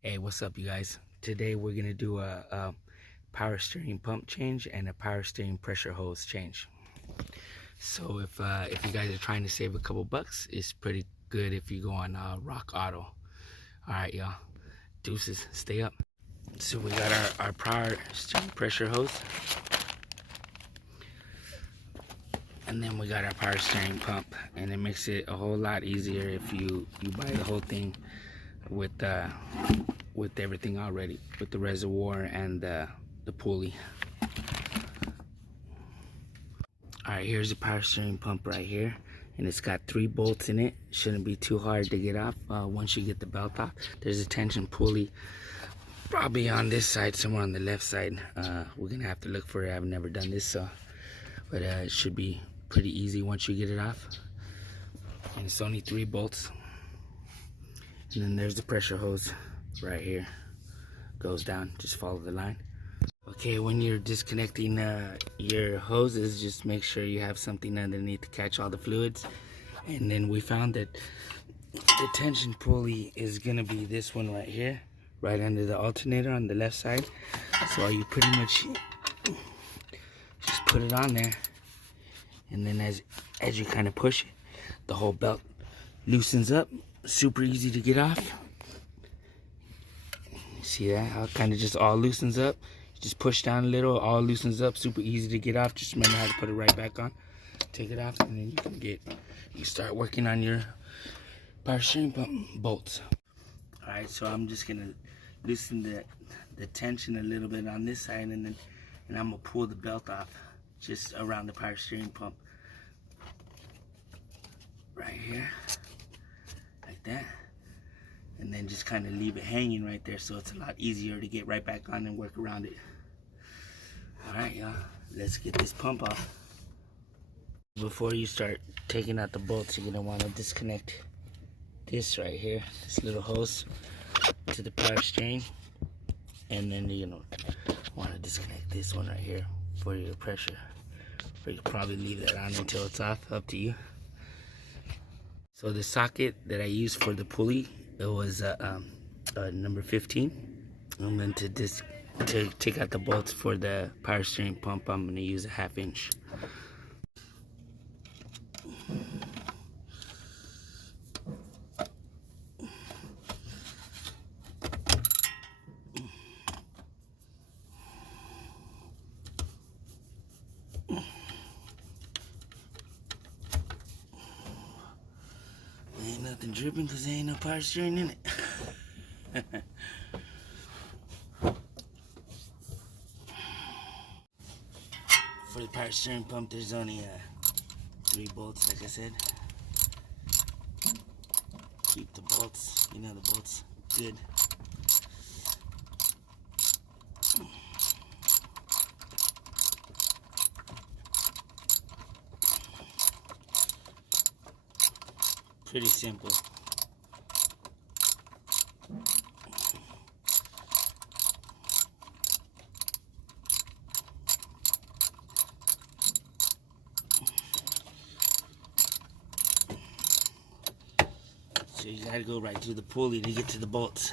Hey, what's up, you guys? Today we're gonna do a power steering pump change and a power steering pressure hose change. So if you guys are trying to save a couple bucks, it's pretty good if you go on Rock Auto. All right, y'all. Deuces. Stay up. So we got our power steering pressure hose, and then we got our power steering pump, and it makes it a whole lot easier if you buy the whole thing with everything already, with the reservoir and the pulley. Alright, here's the power steering pump right here, and it's got 3 bolts in it. Shouldn't be too hard to get off once you get the belt off. There's a tension pulley probably on this side, somewhere on the left side. We're gonna have to look for it. I've never done this, but it should be pretty easy once you get it off. And it's only 3 bolts. And then there's the pressure hose right here. Goes down, just follow the line. Okay, when you're disconnecting your hoses, just make sure you have something underneath to catch all the fluids. And then we found that the tension pulley is gonna be this one right here, right under the alternator on the left side. So you pretty much just put it on there, and then as you kind of push it, the whole belt loosens up. Super easy to get off. See that? How it kind of just all loosens up. Just push down a little, all loosens up. Super easy to get off. Just remember how to put it right back on. Take it off, and then you can start working on your power steering pump bolts. All right, so I'm just gonna loosen the tension a little bit on this side, and I'm gonna pull the belt off just around the power steering pump, right here, like that. And then just kind of leave it hanging right there, so it's a lot easier to get right back on and work around it. Alright, y'all, let's get this pump off. Before you start taking out the bolts, you're gonna want to disconnect this right here, this little hose, to the power steering. And then want to disconnect this one right here for your pressure. Or you can probably leave that on until it's off, up to you. So the socket that I used for the pulley, it was number 15. And then to take out the bolts for the power steering pump, I'm going to use a 1/2 inch. Ain't nothing dripping because there ain't no power steering in it. For the power steering pump, there's only 3 bolts, like I said. Keep the bolts, the bolts good. Pretty simple. So you gotta go right through the pulley to get to the bolts.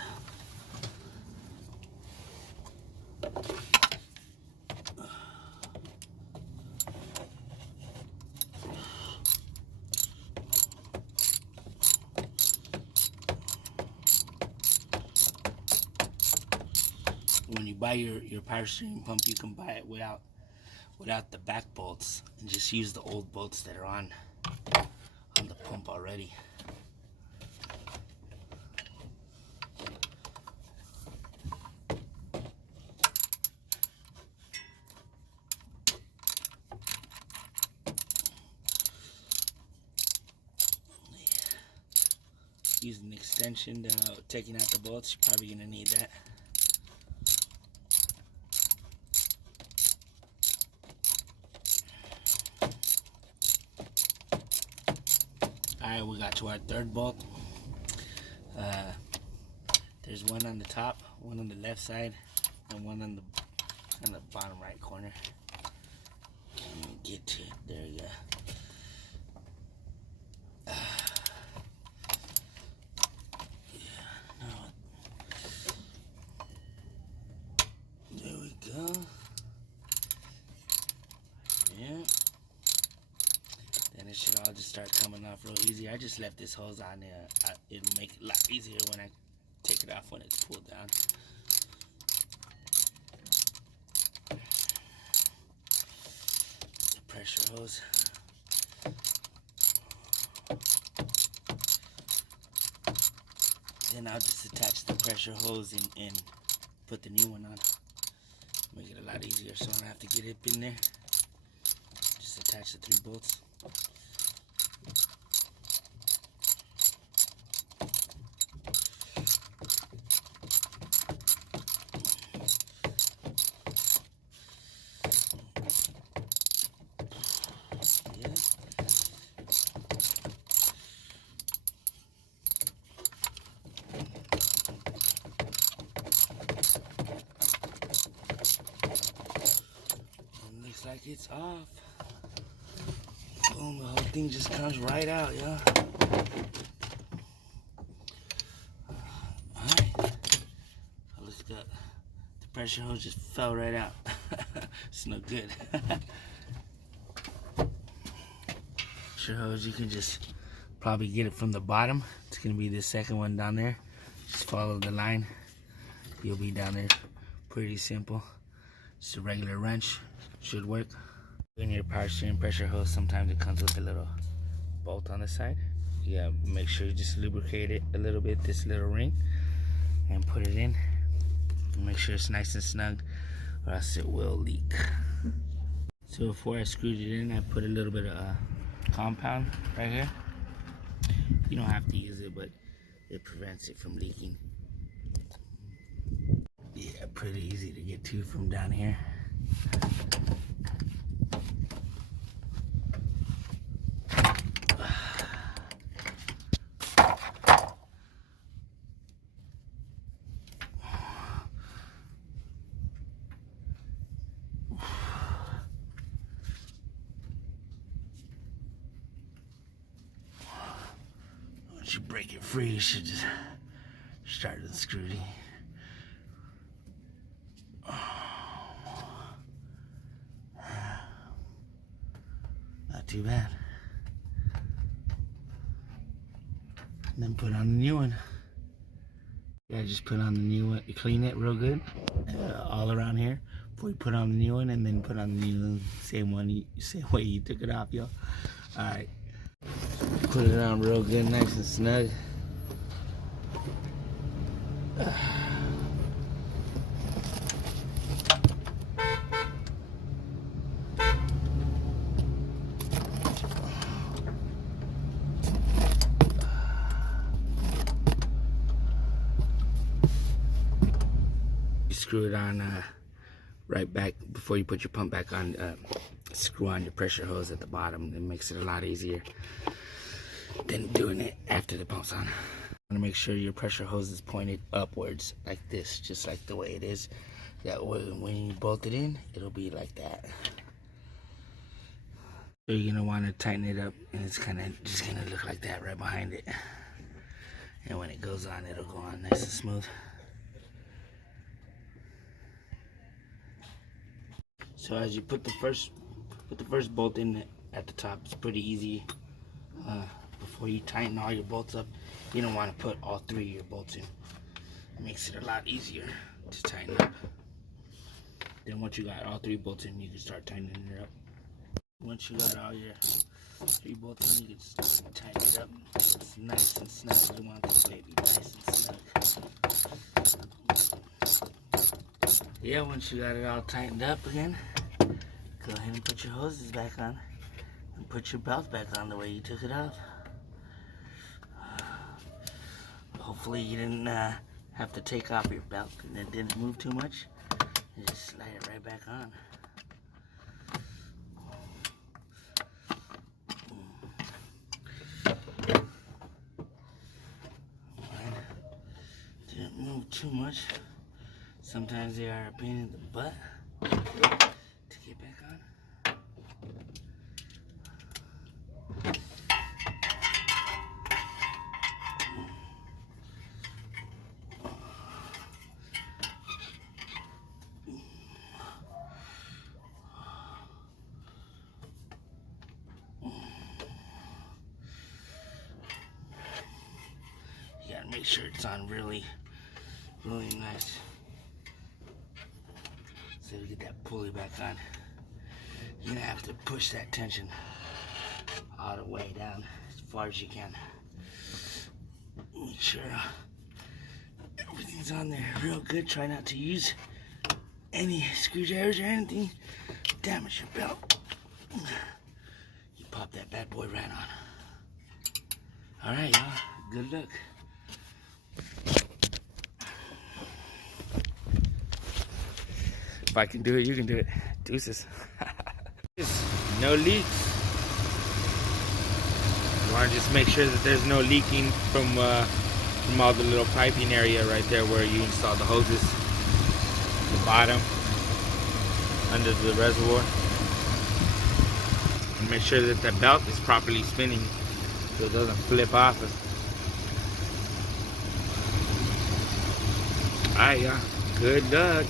When you buy your power steering pump, you can buy it without the back bolts, and just use the old bolts that are on the pump already. Using an extension to taking out the bolts, you're probably gonna need that. Alright, we got to our 3rd bolt. There's one on the top, one on the left side, and one on the bottom right corner. Let me get to it. There you go. go. Yeah. Then it should all just start coming off real easy. I just left this hose on there. It'll make it a lot easier when I take it off when it's pulled down. The pressure hose. Then I'll just attach the pressure hose and put the new one on. Make it a lot easier so I don't have to get it in there. Just attach the 3 bolts. Like it's off. Boom, the whole thing just comes right out, yo. Alright. Let's go. The pressure hose just fell right out. It's no good. Pressure hose, you can just probably get it from the bottom. It's gonna be the second one down there. Just follow the line. You'll be down there. Pretty simple. Just a regular wrench. Should work. In your power steering pressure hose, sometimes it comes with a little bolt on the side. Yeah, make sure you just lubricate it a little bit, this little ring, and put it in. Make sure it's nice and snug, or else it will leak. So before I screwed it in, I put a little bit of compound right here. You don't have to use it, but it prevents it from leaking. Yeah, pretty easy to get to from down here. Once you break it free, you should just start unscrewing. Not too bad. And then put on the new one. Yeah, just put on the new one. Clean it real good, all around here. Before you put on the new one, and then put on the new one, same way you took it off, yo. All right. Put it on real good, nice and snug. Screw it on right back before you put your pump back on. Screw on your pressure hose at the bottom. It makes it a lot easier than doing it after the pump's on. You want to make sure your pressure hose is pointed upwards like this, just like the way it is. That way when you bolt it in, it'll be like that. So you're going to want to tighten it up, and it's kind of just going to look like that right behind it. And when it goes on, it'll go on nice and smooth. So as you put the first bolt in at the top, it's pretty easy. Before you tighten all your bolts up, you don't want to put all 3 of your bolts in. It makes it a lot easier to tighten up. Then once you got all 3 bolts in, you can start tightening it up. Once you got all your 3 bolts in, you can just tighten it up. It's nice and snug. You want this baby nice and snug. Yeah, once you got it all tightened up again, go ahead and put your hoses back on and put your belt back on the way you took it off. Hopefully you didn't have to take off your belt and it didn't move too much. You just slide it right back on. Didn't move too much. Sometimes they are a pain in the butt to get back on. Make sure it's on really nice. So we get that pulley back on. You're gonna have to push that tension all the way down as far as you can. Make sure everything's on there real good. Try not to use any screwdrivers or anything to damage your belt. You pop that bad boy right on. Alright, y'all. Good luck. If I can do it, you can do it. Deuces. No leaks. You want to just make sure that there's no leaking from all the little piping area right there where you install the hoses. The bottom, under the reservoir. And make sure that the belt is properly spinning so it doesn't flip off. Alright, y'all. Good luck.